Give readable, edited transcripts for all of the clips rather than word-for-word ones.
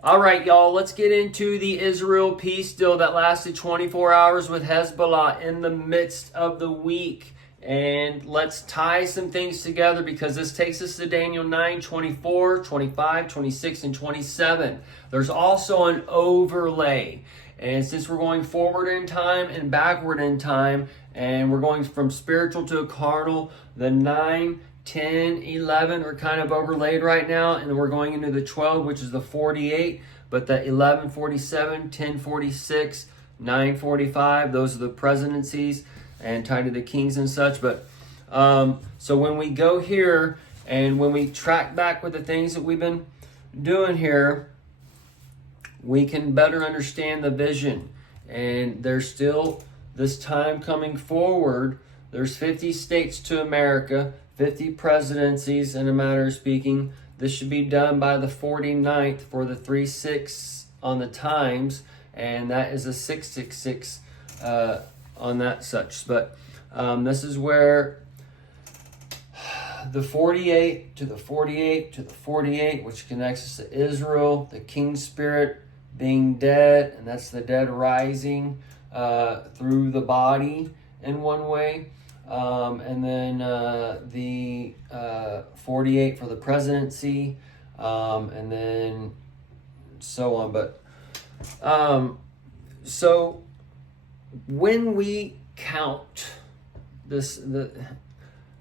All right, y'all, let's get into the Israel peace deal that lasted 24 hours with Hezbollah in the midst of the week. And let's tie some things together because this takes us to Daniel 9, 24, 25, 26, and 27. There's also an overlay. And since we're going forward in time and backward in time, and we're going from spiritual to carnal, the 9, 10, 11 are kind of overlaid right now, and then we're going into the 12, which is the 48, but the 1147, 1046, 945, those are the presidencies and tied to the kings and such. But so when we go here and when we track back with the things that we've been doing here, we can better understand the vision. And there's still this time coming forward. There's 50 states to America, 50 presidencies in a matter of speaking. This should be done by the 49th for the 3-6 on the times, and that is a 666 on that such. But this is where the 48 to the 48 to the 48, which connects us to Israel, the king's spirit being dead, and that's the dead rising through the body in one way. And then the 48 for the presidency, and then so on. But so when we count this,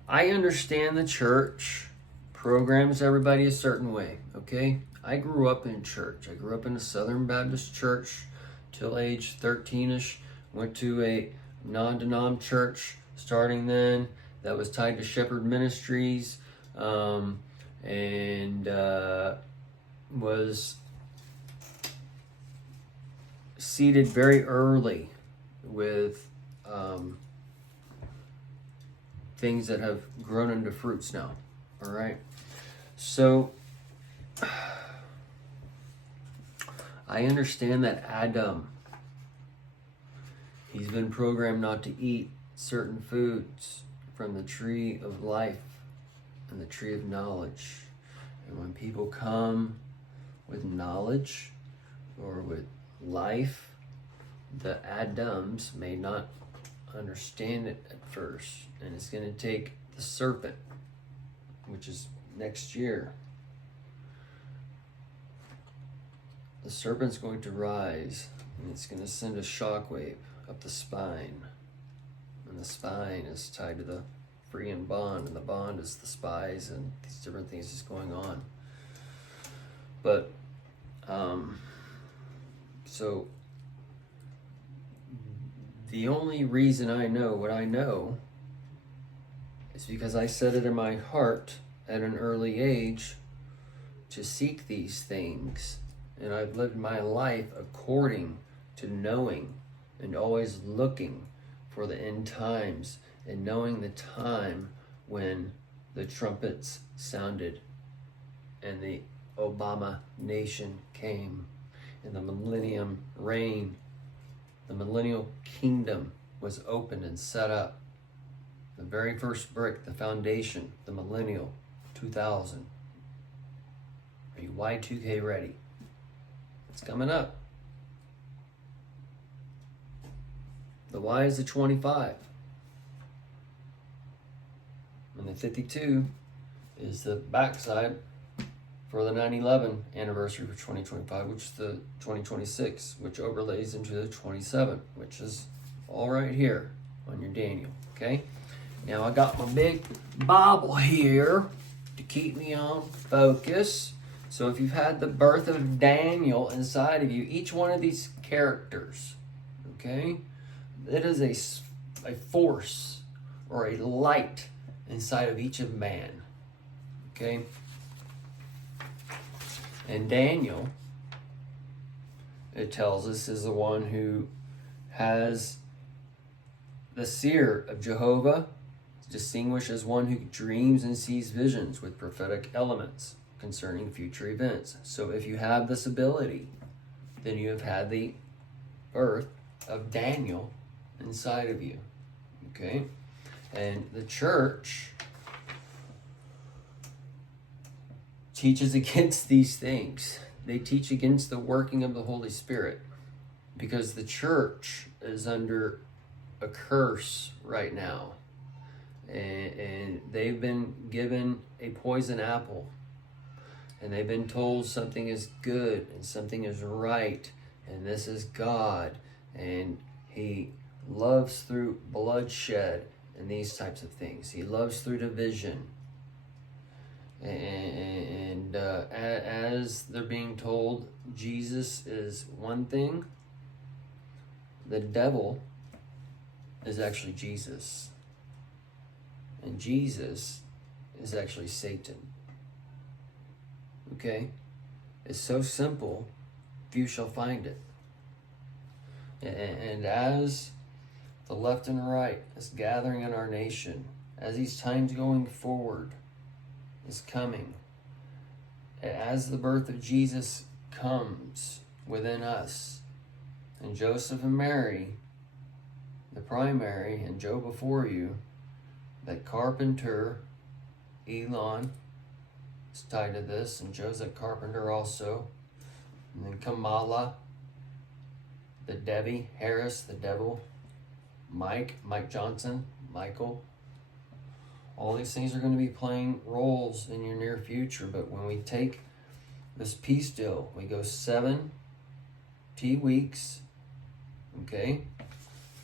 I understand the church programs everybody a certain way, okay? I grew up in church. I grew up in a Southern Baptist church till age 13-ish. Went to a non-denom church starting then that was tied to Shepherd Ministries, and was seated very early with things that have grown into fruits now. All right. So I understand that Adam, he's been programmed not to eat certain foods from the tree of life and the tree of knowledge. And when people come with knowledge or with life, the Adams may not understand it at first. And it's going to take the serpent, which is next year. The serpent's going to rise, and it's going to send a shockwave up the spine. And the spine is tied to the free and bond, and the bond is the spies, and these different things is going on. But, so, the only reason I know what I know is because I set it in my heart at an early age to seek these things. And I've lived my life according to knowing and always looking for the end times and knowing the time when the trumpets sounded and the Obama nation came and the millennium reign. The millennial kingdom was opened and set up. The very first brick, the foundation, the millennial 2000. Are you Y2K ready? It's coming up. The Y is the 25. And the 52 is the backside for the 9/11 anniversary for 2025, which is the 2026, which overlays into the 27, which is all right here on your Daniel, okay? Now I got my big Bible here to keep me on focus. So if you've had the birth of Daniel inside of you, each one of these characters, okay, it is a force or a light inside of each of man, okay? And Daniel, it tells us, is the one who has the seer of Jehovah, distinguished as one who dreams and sees visions with prophetic elements concerning future events. So if you have this ability, then you have had the birth of Daniel inside of you, okay? And the church teaches against these things. they teach against the working of the Holy Spirit, because the church is under a curse right now, and they've been given a poison apple, and they've been told something is good and something is right, and this is God, and he loves through bloodshed and these types of things. He loves through division. And as they're being told Jesus is one thing, the devil is actually Jesus. And Jesus is actually Satan. Okay? It's so simple, few shall find it. And as the left and right is gathering in our nation, as these times going forward is coming, as the birth of Jesus comes within us, and Joseph and Mary, the primary, and Joe before you, that carpenter, Elon, is tied to this, and Joe's a carpenter also, and then Kamala, the Debbie Harris, the devil, Mike Johnson, Michael. All these things are going to be playing roles in your near future. But when we take this peace deal, we go 70 weeks. Okay?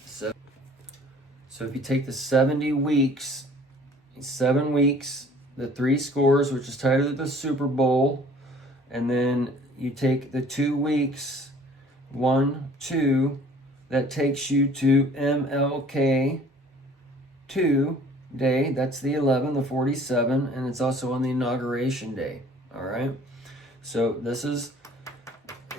So if you take the 70 weeks, 7 weeks, the 3 scores, which is tied to the Super Bowl, and then you take the 2 weeks, 1, 2, that takes you to MLK 2 day. That's the 11, the 47, and it's also on the inauguration day. All right. So this is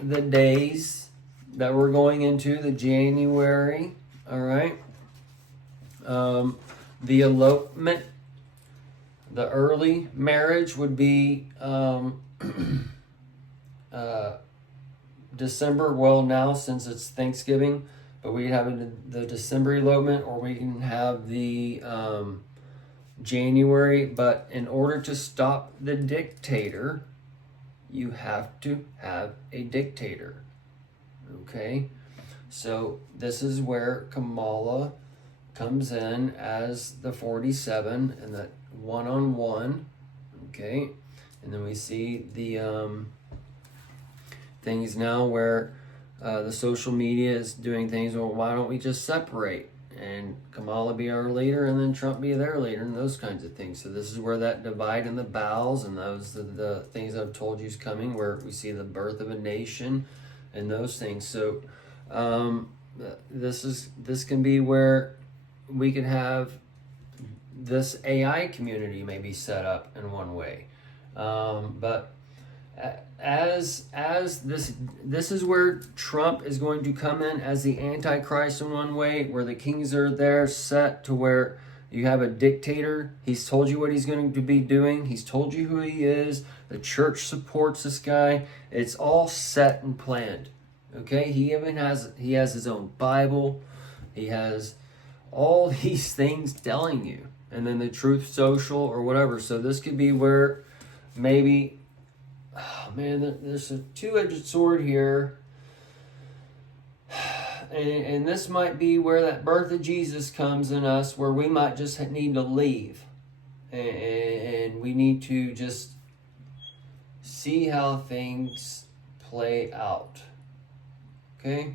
the days that we're going into, the January. All right. The elopement, the early marriage would be December. Well, now since it's Thanksgiving, but we have the December elopement, or we can have the January. But in order to stop the dictator, you have to have a dictator. Okay, so this is where Kamala comes in as the 47 and that one-on-one. Okay, and then we see the things now where the social media is doing things. Well, why don't we just separate and Kamala be our leader and then Trump be their leader, and those kinds of things. So this is where that divide in the bowels, and those are the things I've told you is coming, where we see the birth of a nation and those things. So this can be where we can have this AI community maybe set up in one way, but as this is where Trump is going to come in as the Antichrist in one way, where the kings are there set to where you have a dictator. He's told you what he's going to be doing. He's told you who he is. The church supports this guy. It's all set and planned. Okay, he has his own Bible. He has all these things telling you, and then the Truth Social or whatever. So this could be where maybe, oh man, there's a two-edged sword here, and this might be where that birth of Jesus comes in us, where we might just need to leave, and we need to just see how things play out. Okay.